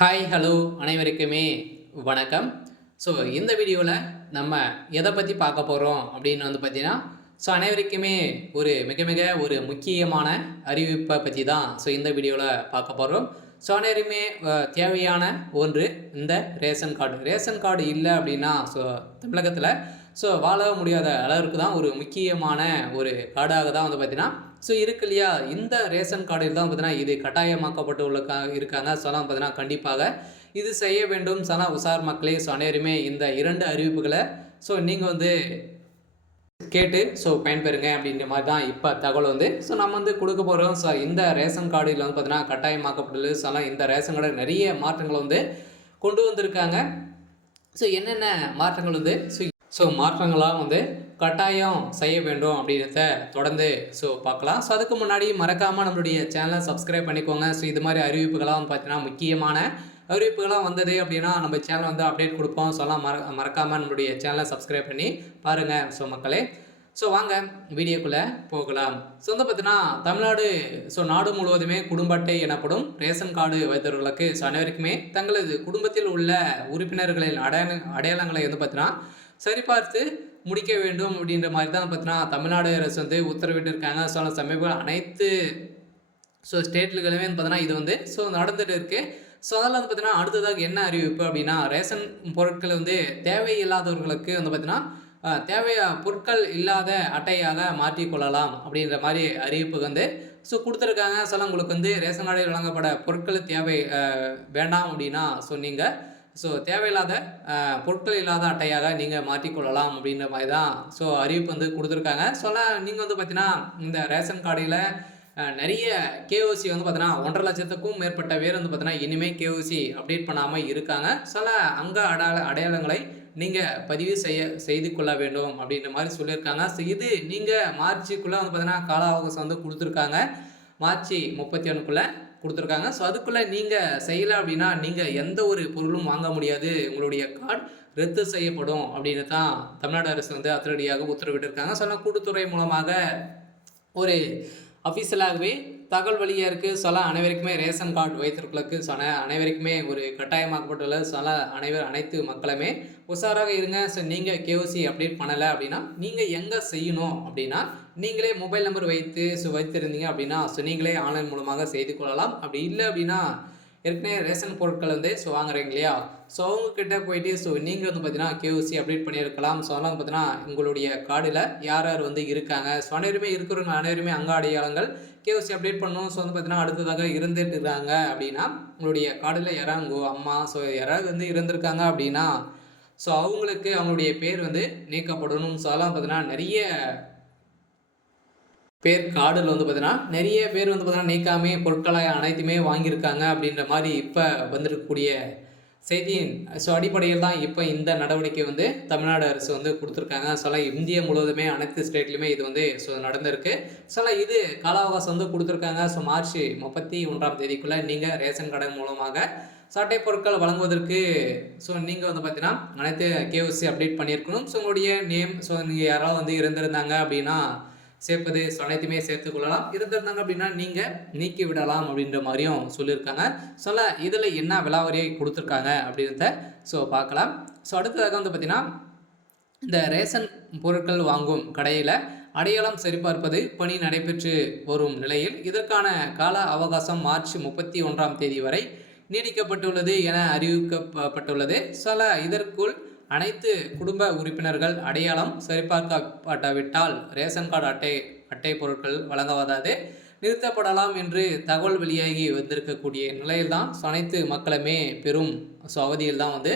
Hi hello அனைவருக்குமே வணக்கம். So இந்த வீடியோவில் நம்ம எதை பற்றி பார்க்க போகிறோம் அப்படின்னு பார்த்தீங்கன்னா, ஸோ அனைவருக்குமே ஒரு மிக மிக ஒரு முக்கியமான அறிவிப்பை பற்றி தான் இந்த வீடியோவில் பார்க்க போகிறோம். ஸோ அனைவருமே தேவையான ஒன்று இந்த ரேஷன் கார்டு. ரேஷன் கார்டு இல்லை அப்படின்னா தமிழகத்தில் வாழ முடியாத அளவிற்கு தான் ஒரு முக்கியமான ஒரு கார்டாக தான் பார்த்தீங்கன்னா இருக்கு இல்லையா? இந்த ரேஷன் கார்டில் தான் பார்த்தீங்கன்னா இது கட்டாயமாக்கப்பட்டு இருக்காங்க. பார்த்தீங்கன்னா கண்டிப்பாக இது செய்ய வேண்டும். உசார் மக்களே அனைவருமே இந்த 2 அறிவிப்புகளை நீங்கள் கேட்டு பயன்பெறுங்க அப்படின்ற மாதிரி தான் இப்போ தகவல் நம்ம கொடுக்க போகிறோம். இந்த ரேஷன் கார்டில் பார்த்தீங்கன்னா கட்டாயமாக்கப்பட்டுள்ளது. இந்த ரேஷன் கார்டு நிறைய மாற்றங்களை கொண்டு வந்திருக்காங்க. என்னென்ன மாற்றங்கள் மாற்றங்களாக கட்டாயம் செய்ய வேண்டும் அப்படின்றத தொடர்ந்து பார்க்கலாம். அதுக்கு முன்னாடி மறக்காமல் நம்மளுடைய சேனலை சப்ஸ்கிரைப் பண்ணிக்கோங்க. இது மாதிரி அறிவிப்புகளாக பார்த்தீங்கன்னா முக்கியமான அறிவிப்புகளாக வந்தது அப்படின்னா நம்ம சேனல் அப்டேட் கொடுப்போம். மறக்காமல் நம்மளுடைய சேனலை சப்ஸ்கிரைப் பண்ணி பாருங்கள் மக்களே. வாங்க வீடியோக்குள்ளே போகலாம். பார்த்தீங்கன்னா தமிழ்நாடு நாடு முழுவதுமே குடும்ப அட்டை எனப்படும் ரேஷன் கார்டு வைத்தவர்களுக்கு அனைவருக்குமே தங்களது குடும்பத்தில் உள்ள உறுப்பினர்களின் அடையாளங்களை பார்த்தீங்கன்னா சரிபார்த்து முடிக்க வேண்டும் அப்படின்ற மாதிரி தான் பார்த்தீங்கன்னா தமிழ்நாடு அரசு உத்தரவிட்டிருக்காங்க. சமீப அனைத்து ஸ்டேட்களுமே பார்த்தீங்கன்னா இது நடந்துட்டு இருக்குது. அதில் பார்த்தீங்கன்னா அடுத்ததாக என்ன அறிவிப்பு அப்படின்னா, ரேஷன் பொருட்கள் தேவையில்லாதவர்களுக்கு பார்த்தீங்கன்னா பொருட்கள் இல்லாத அட்டையாக மாற்றிக்கொள்ளலாம் அப்படின்ற மாதிரி அறிவிப்பு கொடுத்துருக்காங்க. உங்களுக்கு ரேஷன் கார்டில் வழங்கப்பட பொருட்கள் தேவை வேண்டாம் அப்படின்னா நீங்கள் தேவையில்லாத பொருட்கள் இல்லாத அட்டையாக நீங்கள் மாற்றிக்கொள்ளலாம் அப்படின்ற மாதிரி தான் அறிவிப்பு கொடுத்துருக்காங்க. நீங்கள் பார்த்தீங்கன்னா இந்த ரேஷன் கார்டில் நிறைய கேஓசி பார்த்தீங்கன்னா 1.5 லட்சத்துக்கும் மேற்பட்ட பேர் பார்த்தீங்கன்னா இனிமேல் கேஓசி அப்டேட் பண்ணாமல் இருக்காங்க. அங்க அடையாளங்களை நீங்கள் பதிவு செய்து கொள்ள வேண்டும் அப்படின்ற மாதிரி சொல்லியிருக்காங்க. இது நீங்கள் மார்ச்சுக்குள்ளே பார்த்தீங்கன்னா கால அவகாசம் கொடுத்துருக்காங்க. மார்ச் 31க்குள்ளே கொடுத்துருக்காங்க. அதுக்குள்ளே நீங்கள் செய்யலை அப்படின்னா நீங்கள் எந்த ஒரு பொருளும் வாங்க முடியாது, உங்களுடைய கார்டு ரத்து செய்யப்படும் அப்படின்னு தான் தமிழ்நாடு அரசு அதிரடியாக உத்தரவிட்டிருக்காங்க. கூட்டுத்துறை மூலமாக ஒரு அஃபீஷியலாகவே தகவல் வழியாக இருக்குது. அனைவருக்குமே ரேஷன் கார்டு வைத்திருக்களுக்கு அனைவருக்குமே ஒரு கட்டாயமாக்கப்பட்டுள்ள அனைத்து மக்களுமே உஷாராக இருங்க. நீங்கள் கேஓசி அப்டேட் பண்ணலை அப்படின்னா நீங்கள் எங்கே செய்யணும் அப்படின்னா, நீங்களே மொபைல் நம்பர் வைத்திருந்தீங்க அப்படின்னா நீங்களே ஆன்லைன் மூலமாக செய்து கொள்ளலாம். அப்படி இல்லை அப்படின்னா ஏற்கனவே ரேஷன் பொருட்கள் வாங்குறீங்க இல்லையா? அவங்கக்கிட்ட போயிட்டு நீங்கள் பார்த்தீங்கன்னா கேஓசி அப்டேட் பண்ணியிருக்கலாம். அதெல்லாம் பார்த்தீங்கன்னா உங்களுடைய கார்டில் யார் யார் இருக்காங்க, அனைவருமே இருக்கிறவங்க அனைவருமே அங்க அடையாளங்கள் கேஓசி அப்டேட் பண்ணணும். பார்த்தீங்கன்னா அடுத்ததாக இருந்துட்டு இருக்காங்க அப்படின்னா உங்களுடைய கார்டில் யாராவது உங்கள் அம்மா யாராவது இருந்திருக்காங்க அப்படின்னா அவங்களுக்கு அவங்களுடைய பேர் நீக்கப்படணும். அதெல்லாம் பார்த்தீங்கன்னா நிறைய பேர் கார்டில் பார்த்தீங்கன்னா நிறைய பேர் பார்த்தீங்கன்னா நீக்காமே பொருட்களை அனைத்துமே வாங்கியிருக்காங்க அப்படின்ற மாதிரி இப்போ வந்திருக்கக்கூடிய செய்தியின் அடிப்படையில் தான் இப்போ இந்த நடவடிக்கை தமிழ்நாடு அரசு கொடுத்துருக்காங்க. இந்திய முழுவதுமே அனைத்து ஸ்டேட்லையுமே இது நடந்திருக்கு. இது கால அவகாசம் கொடுத்துருக்காங்க. மார்ச் 31ஆம் தேதிக்குள்ளே நீங்கள் ரேஷன் கடை மூலமாக சட்டை பொருட்கள் வழங்குவதற்கு நீங்கள் பார்த்தீங்கன்னா அனைத்து கேஓசி அப்டேட் பண்ணியிருக்கணும். உங்களுடைய நேம் நீங்கள் யாராவது இருந்திருந்தாங்க அப்படின்னா சேர்ப்பது அனைத்துமே சேர்த்துக்கொள்ளலாம். இருந்திருந்தாங்க அப்படின்னா நீங்கள் நீக்கி விடலாம் அப்படின்ற மாதிரியும் சொல்லியிருக்காங்க. இதில் என்ன விலாவரியை கொடுத்துருக்காங்க அப்படின்றத பார்க்கலாம். அடுத்ததாக பார்த்தீங்கன்னா இந்த ரேஷன் பொருட்கள் வாங்கும் கடையில் அடையாளம் சரிபார்ப்பது பணி நடைபெற்று வரும் நிலையில் இதற்கான கால அவகாசம் மார்ச் 31ஆம் தேதி வரை நீடிக்கப்பட்டுள்ளது என அறிவிக்கப்பட்டுள்ளது. இதற்குள் அனைத்து குடும்ப உறுப்பினர்கள் அடையாளம் சரிபார்க்கப்படாவிட்டால் ரேஷன் கார்டு அட்டை பொருட்கள் வழங்குவதாவது நிறுத்தப்படலாம் என்று தகவல் வெளியாகி வந்திருக்கக்கூடிய நிலையில் தான் அனைத்து மக்களுமே பெரும் அவதியில் தான்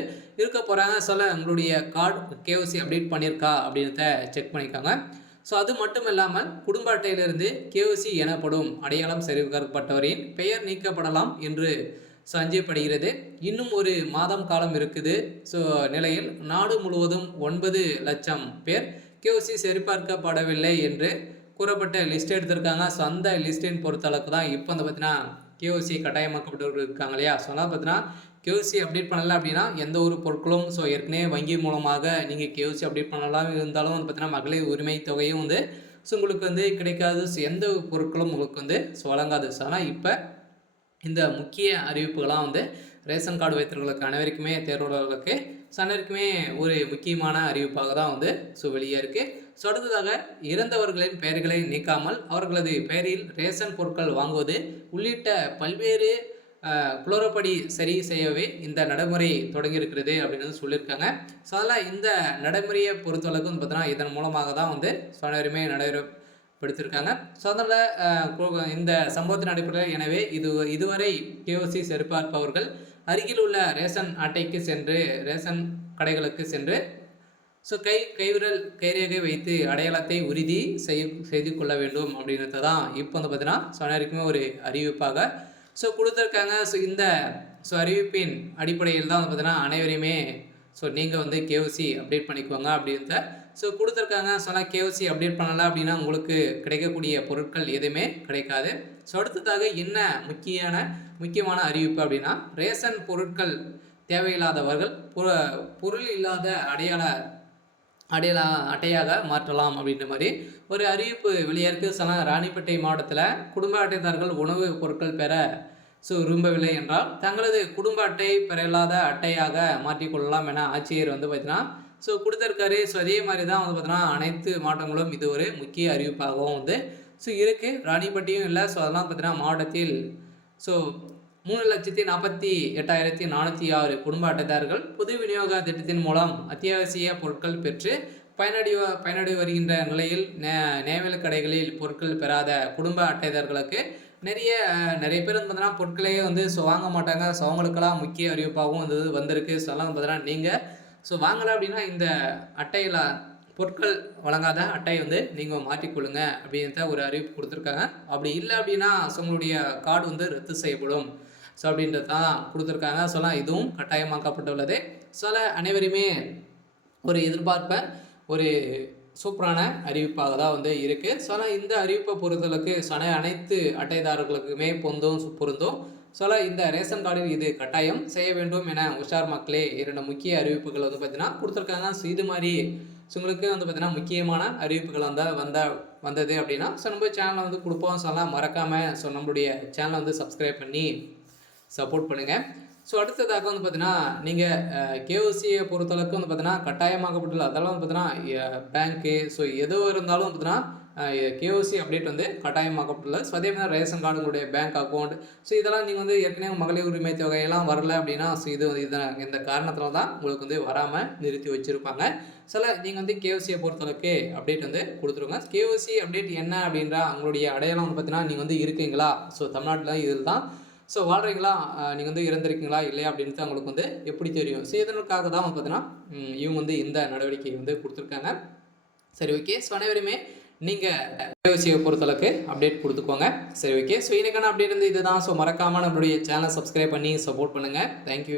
இருக்க போகிறாங்க. உங்களுடைய கார்டு கேஓசி அப்டேட் பண்ணியிருக்கா அப்படின்றத செக் பண்ணிக்காங்க. அது மட்டும் இல்லாமல் குடும்ப அட்டையிலிருந்து கேஓசி எனப்படும் அடையாளம் சரிபார்க்கப்பட்டவரின் பெயர் நீக்கப்படலாம் என்று சஞ்சயப்படுகிறது. இன்னும் ஒரு மாதம் காலம் இருக்குது. நிலையில் நாடு முழுவதும் 9 லட்சம் பேர் கேஓசி சரிபார்க்கப்படவில்லை என்று கூறப்பட்ட லிஸ்ட் எடுத்திருக்காங்க. அந்த லிஸ்டின் பொறுத்தளவுக்கு தான் இப்போ பார்த்தீங்கன்னா கேஓசி கட்டாயமாக்கப்பட்டு இருக்காங்க இல்லையா? பார்த்தீங்கன்னா கேஓசி அப்டேட் பண்ணலை அப்படின்னா எந்த ஒரு பொருட்களும் ஏற்கனவே வங்கி மூலமாக நீங்கள் கேஓசி அப்டேட் பண்ணலாம் இருந்தாலும் பார்த்தீங்கன்னா மகளிர் உரிமை தொகையும் உங்களுக்கு கிடைக்காது. எந்த பொருட்களும் உங்களுக்கு வழங்காது. ஆனால் இப்போ இந்த முக்கிய அறிவிப்புகளாம் வந்து ரேஷன் கார்டு வைத்திருக்கிறவர்களுக்கு அனைவருக்குமே தேர்வாளர்களுக்கு அனைவருக்குமே ஒரு முக்கியமான அறிவிப்பாக தான் வந்து வெளியே இருக்குது. அடுத்ததாக இறந்தவர்களின் பெயர்களை நீக்காமல் அவர்களது பெயரில் ரேஷன் பொருட்கள் வாங்குவது உள்ளிட்ட பல்வேறு குளறுபடி சரி செய்யவே இந்த நடைமுறை தொடங்கியிருக்கிறது அப்படின்னு சொல்லியிருக்காங்க. அதனால் இந்த நடைமுறையை பொறுத்தளவுக்கு வந்து பார்த்தீங்கன்னா இதன் மூலமாக தான் வந்து அனைவருமே நடைமுறைப்படுத்தியிருக்காங்க. அதனால் இந்த சம்பவத்தின் அடிப்படையில் எனவே இதுவரை கேஓசி சரிபார்ப்பவர்கள் அருகில் உள்ள ரேஷன் அட்டைக்கு சென்று ரேஷன் கடைகளுக்கு சென்று கைவிரல் கைரேகை வைத்து அடையாளத்தை உறுதி செய்து கொள்ள வேண்டும் அப்படின்றது தான் இப்போ வந்து பார்த்தீங்கன்னா அனைவருக்குமே ஒரு அறிவிப்பாக கொடுத்துருக்காங்க. இந்த அறிவிப்பின் அடிப்படையில் தான் வந்து பார்த்தீங்கன்னா அனைவரையுமே நீங்கள் வந்து கேஓசி அப்டேட் பண்ணிக்குவாங்க அப்படின்றத கொடுத்துருக்காங்க. கேஓசி அப்டேட் பண்ணலை அப்படின்னா உங்களுக்கு கிடைக்கக்கூடிய பொருட்கள் எதுவுமே கிடைக்காது. அடுத்ததாக என்ன முக்கியமான அறிவிப்பு அப்படின்னா ரேஷன் பொருட்கள் தேவையில்லாதவர்கள் பொருள் இல்லாத அடையாள அட்டையாக மாற்றலாம் அப்படின்ற மாதிரி ஒரு அறிவிப்பு வெளியாருக்கு. ராணிப்பேட்டை மாவட்டத்தில் குடும்ப அட்டைதாரர்கள் உணவு பொருட்கள் பெற விரும்பவில்லை என்றால் தங்களது குடும்ப அட்டை பெறலாத அட்டையாக மாற்றிக்கொள்ளலாம் என ஆட்சியர் வந்து பார்த்தீங்கன்னா கொடுத்துருக்காரு. அதே மாதிரி தான் வந்து பார்த்தீங்கன்னா அனைத்து மாவட்டங்களும் இது ஒரு முக்கிய அறிவிப்பாகவும் வந்து இருக்குது. ராணிப்பேட்டையும் இல்லை. அதெல்லாம் பார்த்தீங்கன்னா மாவட்டத்தில் 3,48,406 குடும்ப அட்டைதாரர்கள் பொது விநியோக திட்டத்தின் மூலம் அத்தியாவசிய பொருட்கள் பெற்று பயனடைய வருகின்ற நிலையில் நேவல் கடைகளில் பொருட்கள் பெறாத குடும்ப அட்டைதாரர்களுக்கு நிறைய பேர் வந்து பார்த்தீங்கன்னா பொருட்களையே வந்து வாங்க மாட்டாங்க. அவங்களுக்கெல்லாம் முக்கிய அறிவிப்பாகவும் வந்திருக்கு. அதெல்லாம் பார்த்தீங்கன்னா நீங்கள் வாங்கலை அப்படின்னா இந்த அட்டையில் பொருட்கள் வழங்காத அட்டையை வந்து நீங்கள் மாற்றிக்கொள்ளுங்க அப்படின்ற ஒரு அறிவிப்பு கொடுத்துருக்காங்க. அப்படி இல்லை அப்படின்னா உங்களுடைய கார்டு வந்து ரத்து செய்யப்படும் அப்படின்றது தான் கொடுத்துருக்காங்க. இதுவும் கட்டாயமாக்கப்பட்டுள்ளது. அனைவருமே ஒரு எதிர்பார்ப்ப ஒரு சூப்பரான அறிவிப்பாக தான் வந்து இருக்குது. இந்த அறிவிப்பை பொறுத்தளவுக்கு அனைத்து அட்டைதாரர்களுக்குமே பொருந்தும். இந்த ரேஷன் கார்டில் இது கட்டாயம் செய்ய வேண்டும் என உஷார் மக்களே 2 முக்கிய அறிவிப்புகள் வந்து பார்த்தீங்கன்னா கொடுத்துருக்காங்க. இது மாதிரி உங்களுக்கு வந்து பார்த்தீங்கன்னா முக்கியமான அறிவிப்புகள் வந்தது அப்படின்னா நம்ம சேனலை வந்து கொடுப்போம். மறக்காமல் நம்மளுடைய சேனலை வந்து சப்ஸ்கிரைப் பண்ணி சப்போர்ட் பண்ணுங்கள். அடுத்ததாக வந்து பார்த்தீங்கன்னா நீங்கள் கேஓசியை பொறுத்தளவுக்கு வந்து பார்த்தீங்கன்னா கட்டாயமாக்கப்பட்டுள்ள அதெல்லாம் வந்து பார்த்தீங்கன்னா பேங்க்கு எது இருந்தாலும் வந்து பார்த்தீங்கன்னா கேஓசி அப்டேட் வந்து கட்டாயமாக்கப்பட்டுள்ளது. அதே மாதிரி ரேஷன் கார்டு உங்களுடைய பேங்க் அக்கௌண்ட் இதெல்லாம் நீங்கள் வந்து ஏற்கனவே மகளிர் உரிமை தொகையெல்லாம் வரல அப்படின்னா இந்த காரணத்தில் தான் உங்களுக்கு வந்து வராமல் நிறுத்தி வச்சுருப்பாங்க. நீங்கள் வந்து கேஓசியை பொறுத்தளவுக்கு அப்டேட் வந்து கொடுத்துருங்க. கேஓசி அப்டேட் என்ன அப்படின்றா உங்களுடைய அடையாளம் வந்து பார்த்தீங்கன்னா நீங்கள் வந்து இருக்கீங்களா தமிழ்நாட்டில் இதில் தான் வாழ்கிறீங்களா நீங்கள் வந்து இறந்துருக்கீங்களா இல்லையா அப்படின்ட்டு அவங்களுக்கு வந்து எப்படி தெரியும். இதனுக்காக தான் வந்து பார்த்தீங்கன்னா இவங்க வந்து இந்த நடவடிக்கை வந்து கொடுத்துருக்காங்க. சரி, ஓகே. அனைவருமே நீங்கள் கேஓசியை பொறுத்தளவுக்கு அப்டேட் கொடுத்துக்கோங்க. சரி, ஓகே. இன்னைக்கான அப்டேட் வந்து இதுதான். மறக்காமல் நம்மளுடைய சேனலை சப்ஸ்கிரைப் பண்ணி சப்போர்ட் பண்ணுங்கள். தேங்க்யூ.